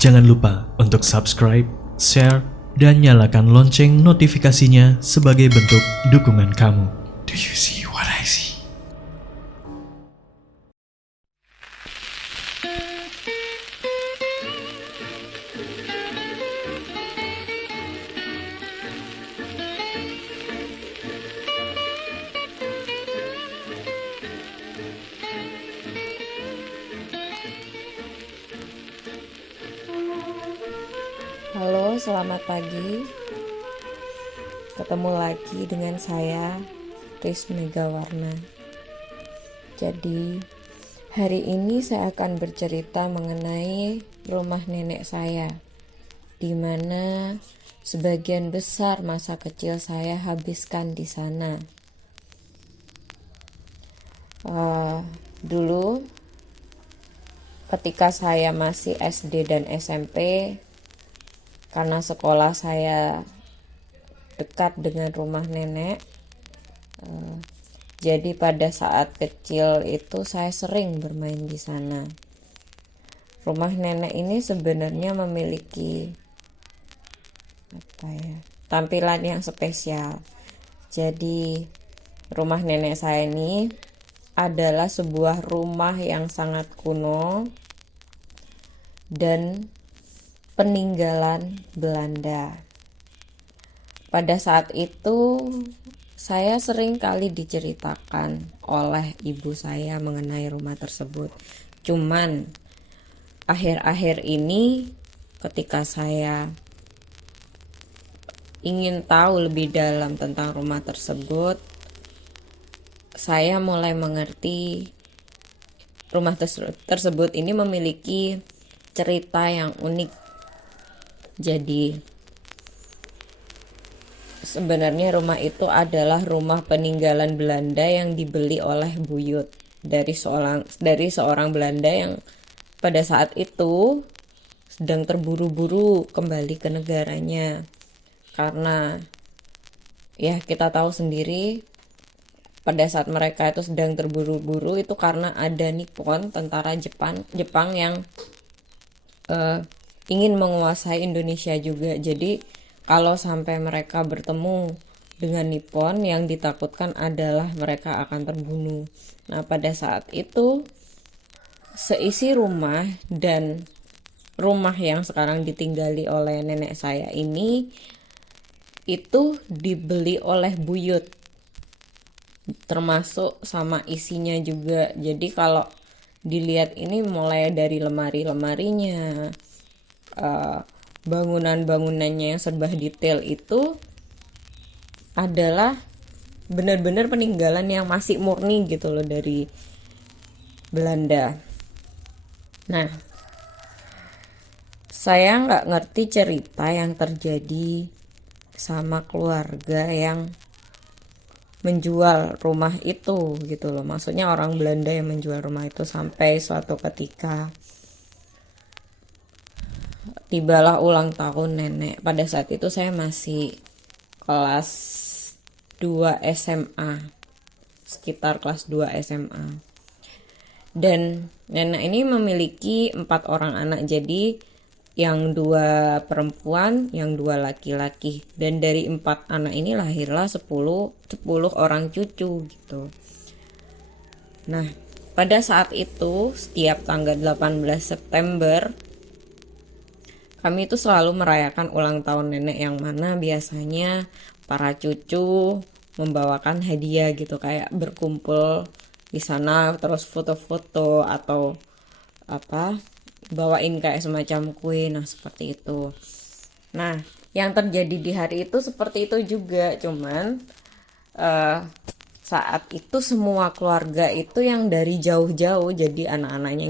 Jangan lupa untuk subscribe, share, dan nyalakan lonceng notifikasinya sebagai bentuk dukungan kamu. Do you see what I see? Halo, selamat pagi. Ketemu lagi dengan saya, Riz Megawarna. Jadi, hari ini saya akan bercerita mengenai rumah nenek saya, di mana sebagian besar masa kecil saya habiskan di sana. Dulu, ketika saya masih SD dan SMP, karena sekolah saya dekat dengan rumah nenek, jadi pada saat kecil itu saya sering bermain di sana. Rumah nenek ini sebenarnya memiliki tampilan yang spesial. Jadi rumah nenek saya ini adalah sebuah rumah yang sangat kuno dan peninggalan Belanda. Pada saat itu saya sering kali diceritakan oleh ibu saya mengenai rumah tersebut. Cuman akhir-akhir ini ketika saya ingin tahu lebih dalam tentang rumah tersebut, saya mulai mengerti rumah tersebut ini memiliki cerita yang unik. Jadi sebenarnya rumah itu adalah rumah peninggalan Belanda yang dibeli oleh buyut dari seorang Belanda yang pada saat itu sedang terburu-buru kembali ke negaranya. Karena ya kita tahu sendiri pada saat mereka itu sedang terburu-buru itu karena ada Nippon, tentara Jepang yang ingin menguasai Indonesia juga. Jadi kalau sampai mereka bertemu dengan Nippon, yang ditakutkan adalah mereka akan terbunuh. Nah, pada saat itu seisi rumah dan rumah yang sekarang ditinggali oleh nenek saya ini itu dibeli oleh buyut, termasuk sama isinya juga. Jadi kalau dilihat ini mulai dari lemari-lemarinya, bangunan-bangunannya yang serba detail itu adalah benar-benar peninggalan yang masih murni gitu loh dari Belanda. Nah, saya nggak ngerti cerita yang terjadi sama keluarga yang menjual rumah itu gitu loh. Maksudnya orang Belanda yang menjual rumah itu sampai suatu ketika tibalah ulang tahun nenek. Pada saat itu saya masih kelas 2 SMA, sekitar kelas 2 SMA. Dan nenek ini memiliki 4 orang anak, jadi yang 2 perempuan, yang 2 laki-laki. Dan dari 4 anak ini lahirlah 10 orang cucu gitu. Nah, pada saat itu setiap tanggal 18 September kami itu selalu merayakan ulang tahun nenek, yang mana biasanya para cucu membawakan hadiah gitu, kayak berkumpul di sana terus foto-foto atau bawain kayak semacam kue. Nah, seperti itu. Nah, yang terjadi di hari itu seperti itu juga, cuman saat itu semua keluarga itu yang dari jauh-jauh, jadi anak-anaknya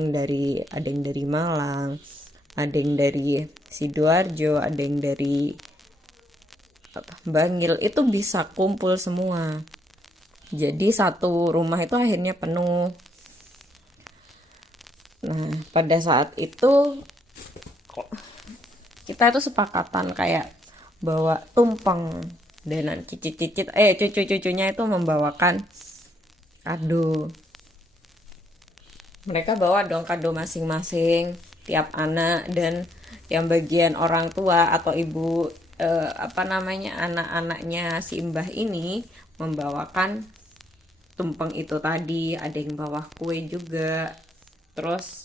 ada yang dari Malang, ada yang dari Sidoarjo, ada yang dari Bangil, itu bisa kumpul semua. Jadi satu rumah itu akhirnya penuh. Nah, pada saat itu kita itu sepakatan kayak bawa tumpeng, dan cucu-cucunya itu membawakan kado. Mereka bawa dong kado masing-masing tiap anak, dan yang bagian orang tua atau ibu anak-anaknya si Mbah ini membawakan tumpeng itu tadi, ada yang bawa kue juga. Terus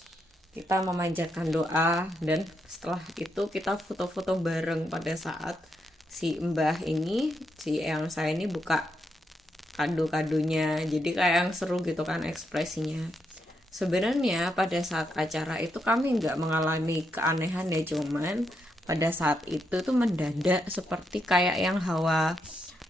kita memanjatkan doa dan setelah itu kita foto-foto bareng pada saat si Mbah ini, si yang saya ini buka kado-kadonya. Jadi kayak yang seru gitu kan ekspresinya. Sebenarnya pada saat acara itu kami nggak mengalami keanehan ya, cuman pada saat itu tuh mendadak seperti kayak yang hawa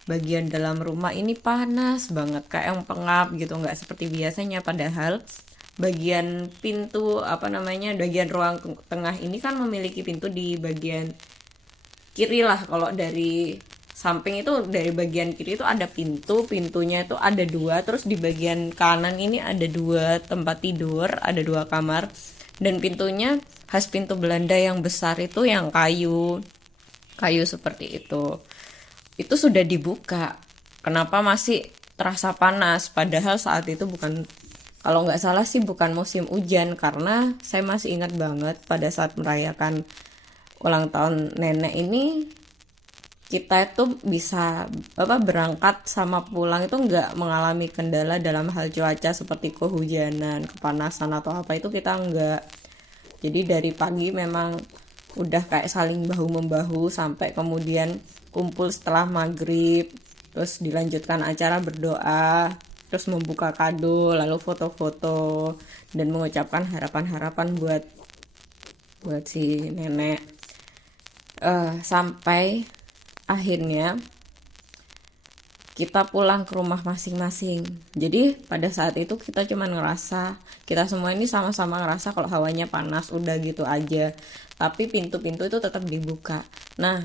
bagian dalam rumah ini panas banget, kayak yang pengap gitu, nggak seperti biasanya. Padahal bagian pintu bagian ruang tengah ini kan memiliki pintu di bagian kiri lah. Kalau dari samping itu, dari bagian kiri itu ada pintunya itu ada dua, terus di bagian kanan ini ada dua tempat tidur, ada dua kamar, dan pintunya khas pintu Belanda yang besar itu, yang kayu seperti itu sudah dibuka. Kenapa masih terasa panas? Padahal saat itu bukan, kalau nggak salah sih bukan musim hujan, karena saya masih ingat banget pada saat merayakan ulang tahun nenek ini, kita itu bisa berangkat sama pulang itu nggak mengalami kendala dalam hal cuaca seperti kehujanan, kepanasan atau apa, itu kita nggak. Jadi dari pagi memang udah kayak saling bahu-membahu sampai kemudian kumpul setelah maghrib, terus dilanjutkan acara berdoa, terus membuka kado, lalu foto-foto dan mengucapkan harapan-harapan buat si nenek. Sampai akhirnya kita pulang ke rumah masing-masing. Jadi pada saat itu kita cuma ngerasa, kita semua ini sama-sama ngerasa kalau hawanya panas, udah gitu aja. Tapi pintu-pintu itu tetap dibuka. Nah,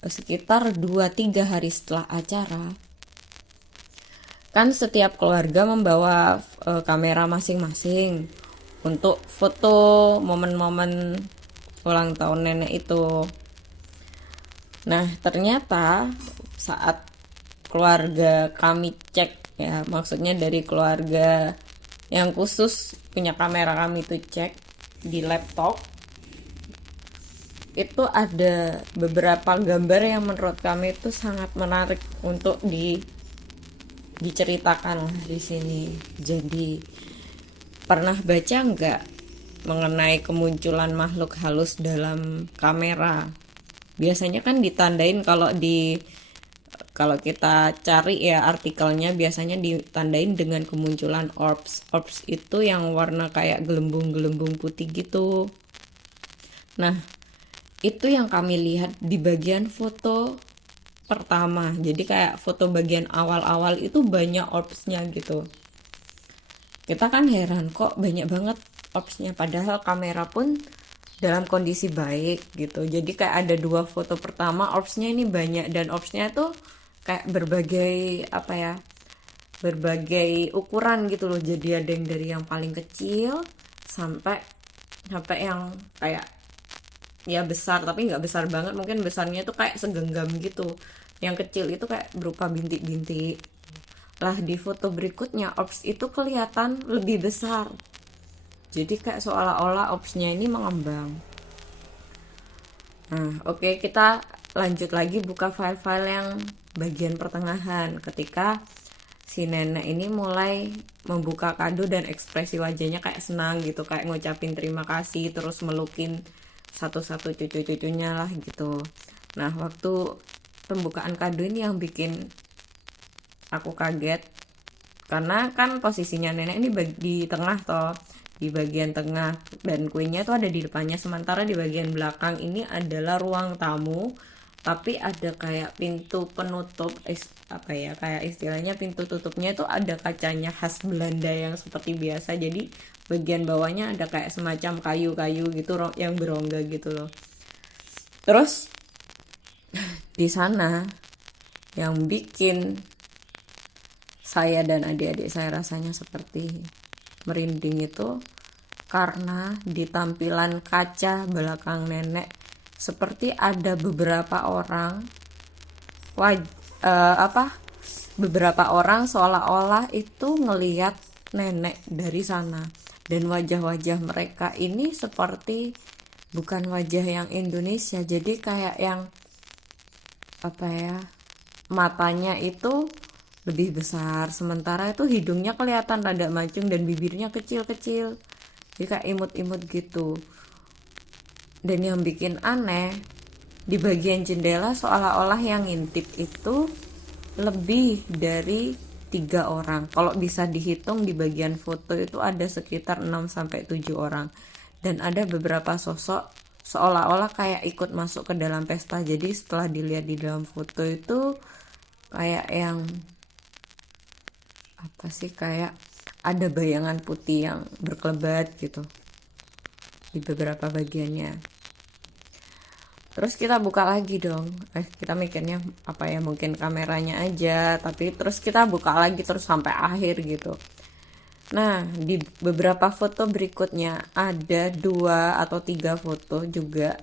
sekitar 2-3 hari setelah acara, kan setiap keluarga membawa kamera masing-masing untuk foto momen-momen ulang tahun nenek itu. Nah, ternyata saat keluarga kami cek, ya maksudnya dari keluarga yang khusus punya kamera, kami tuh cek di laptop, itu ada beberapa gambar yang menurut kami itu sangat menarik untuk diceritakan di sini. Jadi pernah baca nggak mengenai kemunculan makhluk halus dalam kamera? Biasanya kan ditandain, kalau kita cari ya artikelnya, biasanya ditandain dengan kemunculan orbs. Orbs itu yang warna kayak gelembung-gelembung putih gitu. Nah, itu yang kami lihat di bagian foto pertama. Jadi kayak foto bagian awal-awal itu banyak orbsnya gitu. Kita kan heran, kok banyak banget orbsnya, padahal kamera pun dalam kondisi baik gitu. Jadi kayak ada 2 foto pertama orbsnya ini banyak, dan orbsnya tuh kayak berbagai ukuran gitu loh. Jadi ada yang dari yang paling kecil sampai yang kayak ya besar, tapi nggak besar banget, mungkin besarnya tuh kayak segenggam gitu. Yang kecil itu kayak berupa bintik-bintik. Lah di foto berikutnya orbs itu kelihatan lebih besar. Jadi kayak seolah-olah orbsnya ini mengembang. Nah, oke, kita lanjut lagi buka file-file yang bagian pertengahan. Ketika si nenek ini mulai membuka kado dan ekspresi wajahnya kayak senang gitu, kayak ngucapin terima kasih, terus melukin satu-satu cucu-cucunya lah gitu. Nah, waktu pembukaan kado ini yang bikin aku kaget, karena kan posisinya nenek ini di tengah toh, di bagian tengah, dan kuenya tuh ada di depannya, sementara di bagian belakang ini adalah ruang tamu, tapi ada kayak pintu penutup, kayak istilahnya pintu tutupnya itu ada kacanya khas Belanda yang seperti biasa. Jadi bagian bawahnya ada kayak semacam kayu-kayu gitu yang berongga gitu loh. Terus di sana yang bikin saya dan adik-adik saya rasanya seperti merinding itu karena di tampilan kaca belakang nenek seperti ada beberapa orang beberapa orang seolah-olah itu ngelihat nenek dari sana, dan wajah-wajah mereka ini seperti bukan wajah yang Indonesia, jadi kayak yang apa ya, matanya itu lebih besar, sementara itu hidungnya kelihatan rada mancung dan bibirnya kecil-kecil, jadi kayak imut-imut gitu. Dan yang bikin aneh, di bagian jendela seolah-olah yang ngintip itu lebih dari 3 orang. Kalau bisa dihitung di bagian foto itu ada sekitar 6 sampai 7 orang. Dan ada beberapa sosok seolah-olah kayak ikut masuk ke dalam pesta. Jadi setelah dilihat di dalam foto itu kayak yang apa sih, kayak ada bayangan putih yang berkelebat gitu di beberapa bagiannya. Terus kita buka lagi dong, kita mikirnya apa ya, mungkin kameranya aja, tapi terus kita buka lagi terus sampai akhir gitu. Nah, di beberapa foto berikutnya ada 2 atau 3 foto juga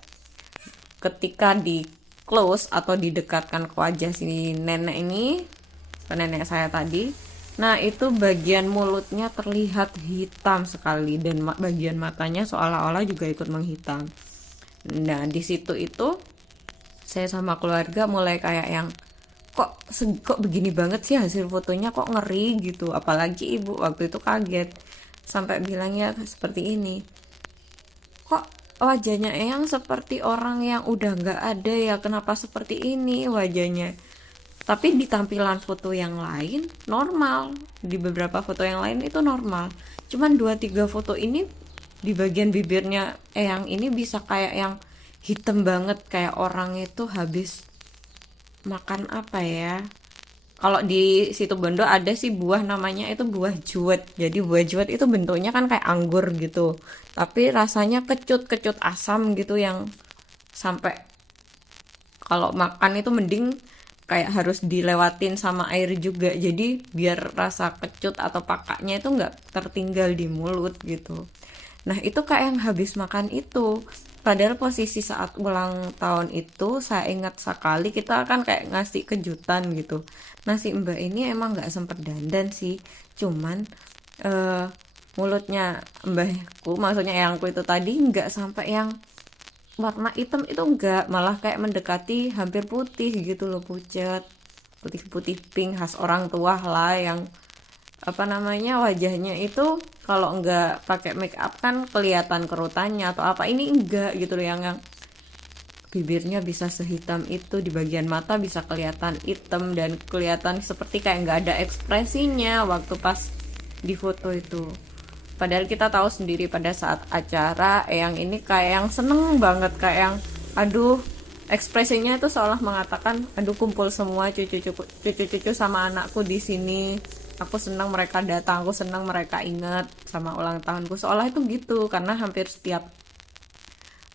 ketika di close atau didekatkan ke wajah si nenek ini, nenek saya tadi. Nah, itu bagian mulutnya terlihat hitam sekali dan bagian matanya seolah-olah juga ikut menghitam. Nah, di situ itu saya sama keluarga mulai kayak yang kok begini banget sih hasil fotonya, kok ngeri gitu. Apalagi ibu waktu itu kaget sampai bilangnya seperti ini, kok wajahnya Eyang seperti orang yang udah nggak ada ya, kenapa seperti ini wajahnya. Tapi di tampilan foto yang lain normal, di beberapa foto yang lain itu normal, cuman 2-3 foto ini di bagian bibirnya Eyang ini bisa kayak yang hitam banget, kayak orang itu habis makan apa ya. Kalau di situ Bondo ada sih buah namanya itu buah juwet. Jadi buah juwet itu bentuknya kan kayak anggur gitu, tapi rasanya kecut asam gitu, yang sampai kalau makan itu mending kayak harus dilewatin sama air juga, jadi biar rasa kecut atau pakaknya itu nggak tertinggal di mulut gitu. Nah, itu kayak yang habis makan itu. Padahal posisi saat ulang tahun itu saya ingat sekali kita kan kayak ngasih kejutan gitu. Nah, si mbak ini emang nggak sempet dandan sih. Cuman mulutnya mbahku, maksudnya eyangku itu tadi nggak sampai yang warna hitam itu, enggak, malah kayak mendekati hampir putih gitu loh, pucat. Putih-putih pink khas orang tua lah, yang apa namanya, wajahnya itu kalau enggak pakai make up kan kelihatan kerutannya atau apa, ini enggak gitu loh, yang bibirnya bisa sehitam itu, di bagian mata bisa kelihatan hitam dan kelihatan seperti kayak nggak ada ekspresinya waktu pas di foto itu. Padahal kita tahu sendiri pada saat acara Eyang ini kayak yang seneng banget, kayak yang aduh, ekspresinya itu seolah mengatakan aduh, kumpul semua cucu-cucu sama anakku di sini. Aku senang mereka datang, aku senang mereka ingat sama ulang tahunku. Seolah itu gitu, karena hampir setiap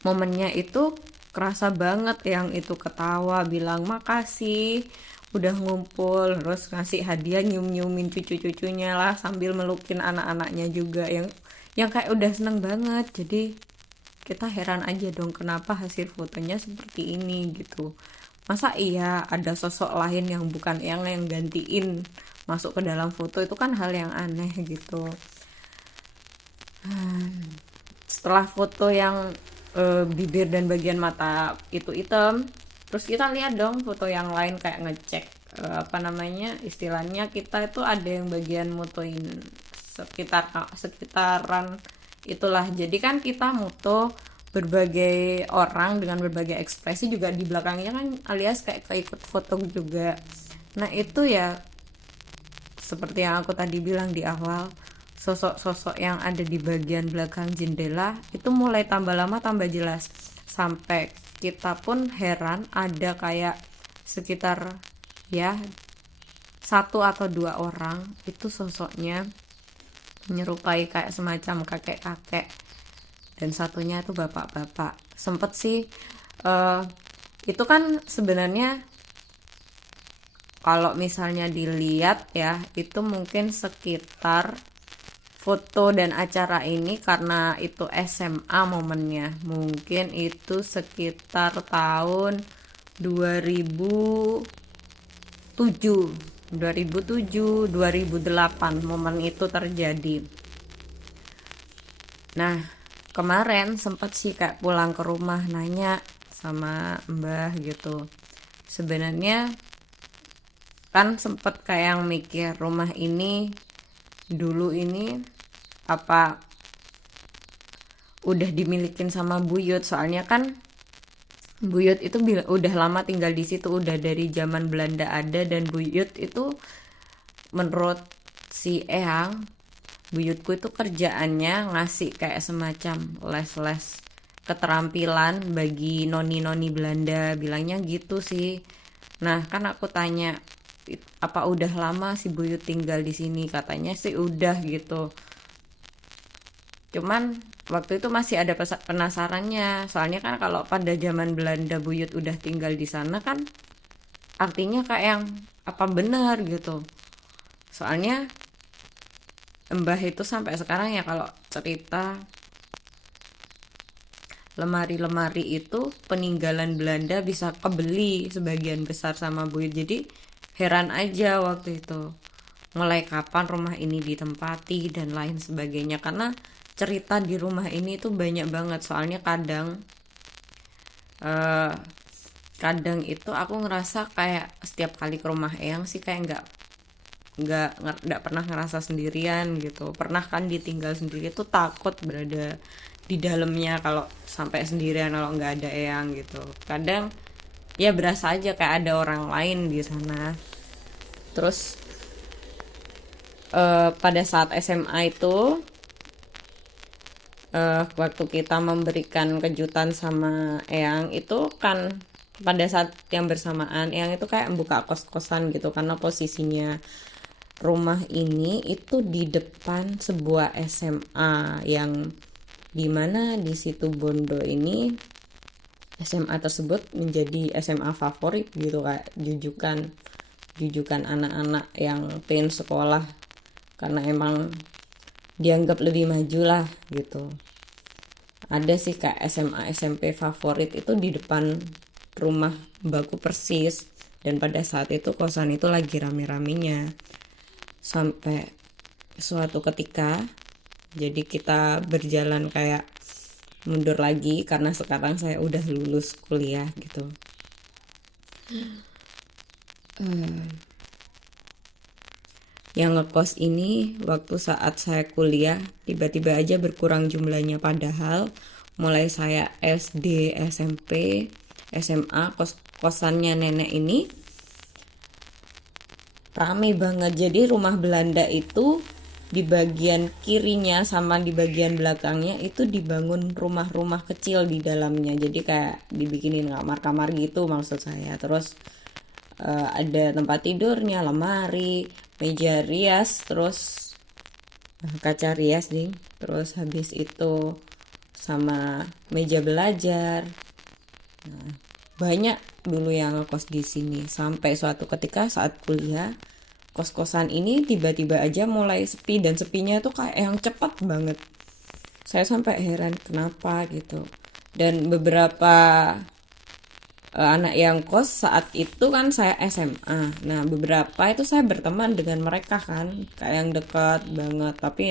momennya itu kerasa banget yang itu ketawa, bilang makasih udah ngumpul, terus ngasih hadiah, nyium-nyiumin cucu-cucunya lah sambil melukin anak-anaknya juga, yang kayak udah seneng banget. Jadi kita heran aja dong kenapa hasil fotonya seperti ini gitu. Masa iya ada sosok lain yang bukan yang gantiin masuk ke dalam foto, itu kan hal yang aneh gitu. Setelah foto yang bibir dan bagian mata itu hitam, terus kita lihat dong foto yang lain, kayak ngecek apa namanya, istilahnya kita itu ada yang bagian mutuin sekitaran itulah. Jadi kan kita mutu berbagai orang dengan berbagai ekspresi juga di belakangnya kan, alias kayak ikut foto juga. Nah, itu ya seperti yang aku tadi bilang di awal, sosok-sosok yang ada di bagian belakang jendela itu mulai tambah lama tambah jelas, sampai kita pun heran ada kayak sekitar ya 1 atau 2 orang itu sosoknya menyerupai kayak semacam kakek-kakek, dan satunya itu bapak-bapak. Sempet sih itu kan sebenarnya kalau misalnya dilihat ya, itu mungkin sekitar foto dan acara ini karena itu SMA momennya, mungkin itu sekitar tahun 2007, 2008 momen itu terjadi. Nah, kemarin sempet sih kayak pulang ke rumah nanya sama mbah gitu. Sebenarnya kan sempet kayak yang mikir rumah ini dulu ini apa udah dimilikin sama buyut, soalnya kan buyut itu udah lama tinggal di situ, udah dari zaman Belanda ada, dan buyut itu menurut si Eyang, buyutku itu kerjaannya ngasih kayak semacam les-les keterampilan bagi noni-noni Belanda, bilangnya gitu sih. Nah kan aku tanya apa udah lama si buyut tinggal di sini, katanya sih udah gitu. Cuman waktu itu masih ada penasarannya, soalnya kan kalau pada zaman Belanda buyut udah tinggal di sana kan artinya kayak yang apa benar gitu. Soalnya mbah itu sampai sekarang ya kalau cerita lemari-lemari itu peninggalan Belanda bisa kebeli sebagian besar sama buyut. Jadi heran aja waktu itu mulai kapan rumah ini ditempati dan lain sebagainya, karena cerita di rumah ini tuh banyak banget. Soalnya eh, kadang itu aku ngerasa kayak setiap kali ke rumah Eyang sih kayak nggak pernah ngerasa sendirian gitu. Pernah kan ditinggal sendiri tuh takut berada di dalamnya kalau sampai sendirian kalau nggak ada Eyang gitu. Kadang ya berasa aja kayak ada orang lain di sana. Terus pada saat SMA itu waktu kita memberikan kejutan sama Eyang itu kan pada saat yang bersamaan Eyang itu kayak membuka kos-kosan gitu, karena posisinya rumah ini itu di depan sebuah SMA yang dimana di situ Bondo ini SMA tersebut menjadi SMA favorit gitu, kayak jujukan anak-anak yang pengen sekolah karena emang dianggap lebih maju lah gitu. Ada sih kayak SMA SMP favorit itu di depan rumah mbakku persis, dan pada saat itu kosan itu lagi rame-ramenya. Sampai suatu ketika jadi kita berjalan kayak mundur lagi karena sekarang saya udah lulus kuliah gitu. Yang ngekos ini waktu saat saya kuliah tiba-tiba aja berkurang jumlahnya, padahal mulai saya SD, SMP, SMA kosannya nenek ini rame banget. Jadi rumah Belanda itu di bagian kirinya sama di bagian belakangnya itu dibangun rumah-rumah kecil di dalamnya. Jadi kayak dibikinin kamar-kamar gitu maksud saya. Terus ada tempat tidurnya, lemari, meja rias, terus kaca rias ding. Terus habis itu sama meja belajar. Nah, banyak dulu yang ngekos di sini. Sampai suatu ketika saat kuliah, kos-kosan ini tiba-tiba aja mulai sepi, dan sepinya tuh kayak yang cepat banget. Saya sampai heran kenapa gitu. Dan beberapa anak yang kos saat itu kan saya SMA. Nah beberapa itu saya berteman dengan mereka kan, kayak yang dekat banget. Tapi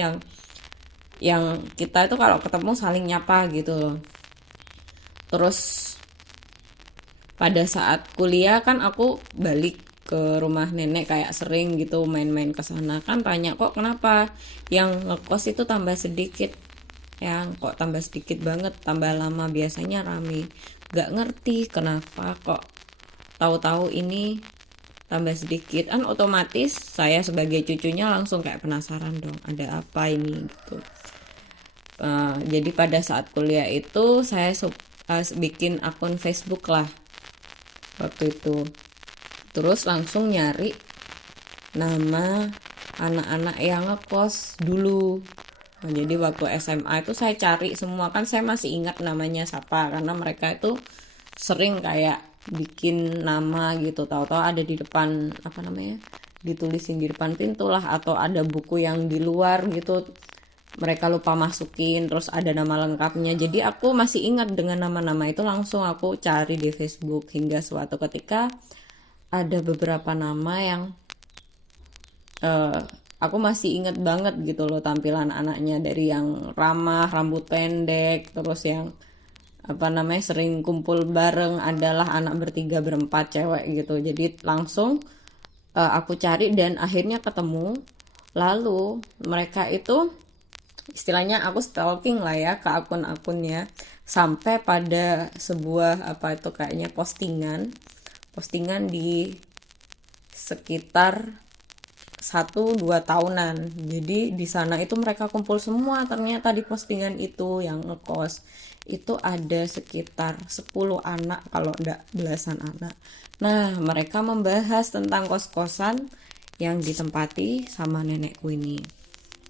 yang kita itu kalau ketemu saling nyapa gitu loh. Terus pada saat kuliah kan aku balik ke rumah nenek, kayak sering gitu main-main ke sana. Kan tanya kok kenapa yang ngekos itu tambah sedikit, yang kok tambah sedikit banget, tambah lama, biasanya rame. Gak ngerti kenapa kok tahu-tahu ini tambah sedikit. Kan otomatis saya sebagai cucunya langsung kayak penasaran dong, ada apa ini gitu. Jadi pada saat kuliah itu saya bikin akun Facebook lah waktu itu. Terus langsung nyari nama anak-anak yang ngekos dulu. Nah, jadi waktu SMA itu saya cari semua, kan saya masih ingat namanya siapa, karena mereka itu sering kayak bikin nama gitu, tahu-tahu ada di depan apa namanya, ditulisin di depan pintu lah, atau ada buku yang di luar gitu mereka lupa masukin, terus ada nama lengkapnya. Jadi aku masih ingat dengan nama-nama itu, langsung aku cari di Facebook. Hingga suatu ketika ada beberapa nama yang aku masih inget banget gitu loh tampilan anaknya, dari yang ramah, rambut pendek, terus yang sering kumpul bareng adalah anak bertiga berempat cewek gitu. Jadi langsung aku cari dan akhirnya ketemu. Lalu mereka itu istilahnya aku stalking lah ya ke akun-akunnya, sampai pada sebuah kayaknya postingan di sekitar 1-2 tahunan. Jadi di sana itu mereka kumpul semua, ternyata di postingan itu yang ngekos itu ada sekitar 10 anak kalau enggak belasan anak. Nah, mereka membahas tentang kos-kosan yang ditempati sama nenekku ini.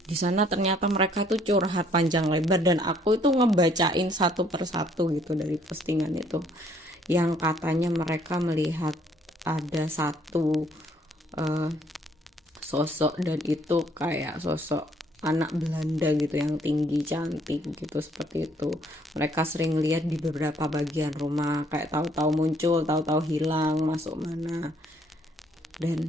Di sana ternyata mereka tuh curhat panjang lebar, dan aku itu ngebacain satu persatu gitu dari postingan itu, yang katanya mereka melihat ada satu sosok, dan itu kayak sosok anak Belanda gitu yang tinggi cantik gitu, seperti itu. Mereka sering lihat di beberapa bagian rumah, kayak tahu-tahu muncul, tahu-tahu hilang, masuk mana. Dan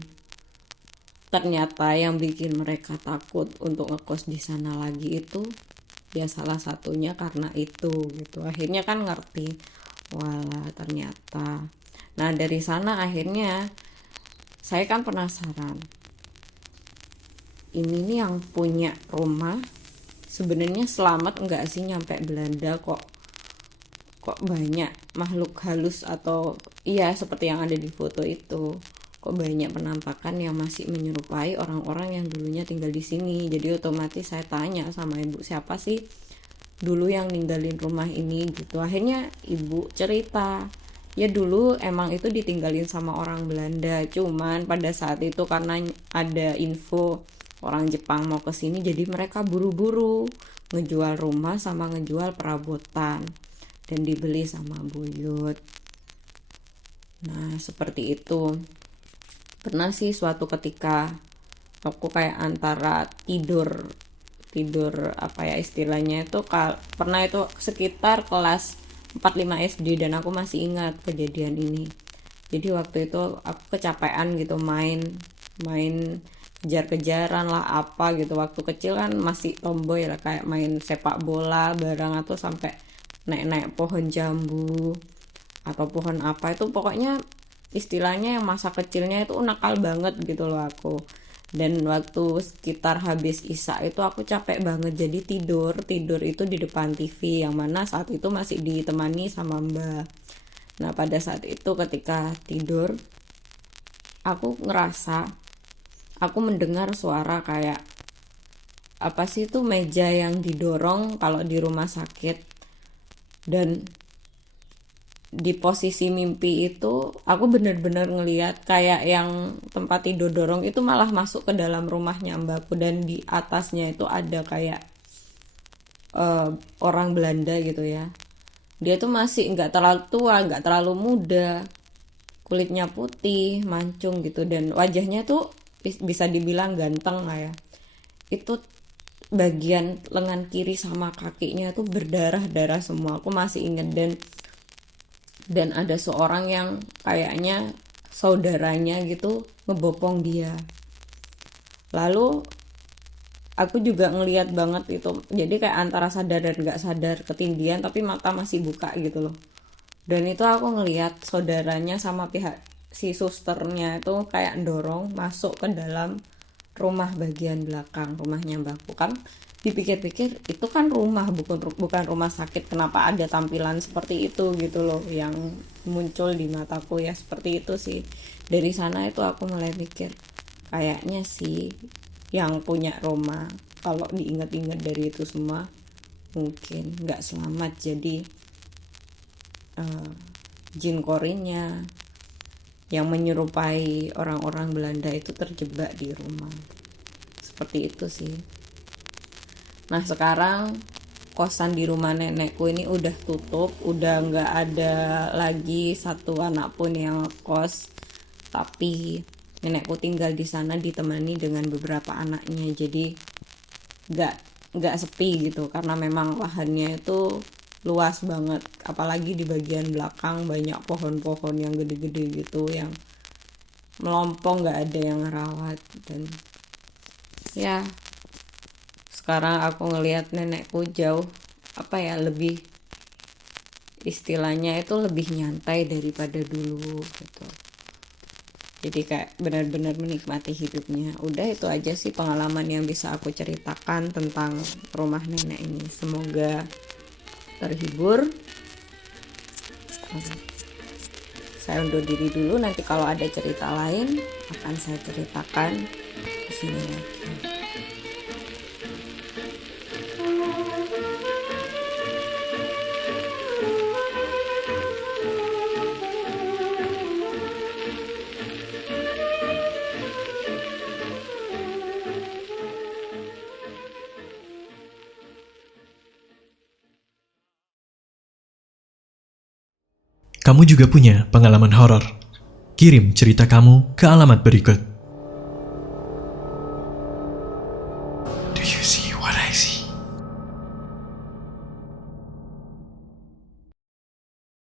ternyata yang bikin mereka takut untuk ngekos di sana lagi itu ya salah satunya karena itu gitu. Akhirnya kan ngerti, walah ternyata. Nah, dari sana akhirnya saya kan penasaran, ini nih yang punya rumah sebenarnya selamat enggak sih nyampe Belanda, kok banyak makhluk halus, atau iya seperti yang ada di foto itu, kok banyak penampakan yang masih menyerupai orang-orang yang dulunya tinggal di sini. Jadi otomatis saya tanya sama ibu, siapa sih dulu yang ninggalin rumah ini gitu. Akhirnya ibu cerita, ya dulu emang itu ditinggalin sama orang Belanda, cuman pada saat itu karena ada info orang Jepang mau ke sini, jadi mereka buru-buru ngejual rumah sama ngejual perabotan dan dibeli sama buyut. Nah, seperti itu. Pernah sih suatu ketika aku kayak antara tidur istilahnya itu pernah itu sekitar kelas 4-5 SD, dan aku masih ingat kejadian ini. Jadi waktu itu aku kecapean gitu, main kejar-kejaran lah apa gitu. Waktu kecil kan masih tomboy lah, kayak main sepak bola bareng, atau sampai naik-naik pohon jambu atau pohon apa itu, pokoknya istilahnya yang masa kecilnya itu nakal banget gitu loh aku. Dan waktu sekitar habis isya itu aku capek banget, jadi tidur itu di depan TV, yang mana saat itu masih ditemani sama Mbak. Nah, pada saat itu ketika tidur aku ngerasa aku mendengar suara kayak apa sih itu, meja yang didorong kalau di rumah sakit. Dan di posisi mimpi itu aku bener-bener ngeliat kayak yang tempat tidur dorong itu malah masuk ke dalam rumahnya mbakku, dan di atasnya itu ada kayak orang Belanda gitu ya. Dia tuh masih nggak terlalu tua, nggak terlalu muda, kulitnya putih mancung gitu, dan wajahnya tuh bisa dibilang ganteng lah ya. Itu bagian lengan kiri sama kakinya tuh berdarah-darah semua, aku masih inget. Dan ada seorang yang kayaknya saudaranya gitu ngebopong dia. Lalu aku juga ngeliat banget itu, jadi kayak antara sadar dan gak sadar, ketindihan tapi mata masih buka gitu loh. Dan itu aku ngeliat saudaranya sama pihak si susternya itu kayak dorong masuk ke dalam rumah bagian belakang rumahnya mbakku. Kan dipikir-pikir itu kan rumah, bukan rumah sakit, kenapa ada tampilan seperti itu gitu loh yang muncul di mataku ya, seperti itu sih. Dari sana itu aku mulai pikir kayaknya sih yang punya rumah, kalau diingat-ingat dari itu semua, mungkin nggak selamat. Jadi jin korinnya yang menyerupai orang-orang Belanda itu terjebak di rumah, seperti itu sih. Nah, sekarang kosan di rumah nenekku ini udah tutup, udah nggak ada lagi satu anak pun yang kos, tapi nenekku tinggal di sana ditemani dengan beberapa anaknya, jadi nggak sepi gitu, karena memang lahannya itu luas banget, apalagi di bagian belakang banyak pohon-pohon yang gede-gede gitu yang melompong, nggak ada yang ngerawat. Dan Ya, sekarang aku ngelihat nenekku jauh lebih, istilahnya itu lebih nyantai daripada dulu gitu. Jadi kayak benar-benar menikmati hidupnya. Udah, itu aja sih pengalaman yang bisa aku ceritakan tentang rumah nenek ini. Semoga terhibur. Saya undur diri dulu, nanti kalau ada cerita lain akan saya ceritakan di sini lagi. Kamu juga punya pengalaman horor? Kirim cerita kamu ke alamat berikut.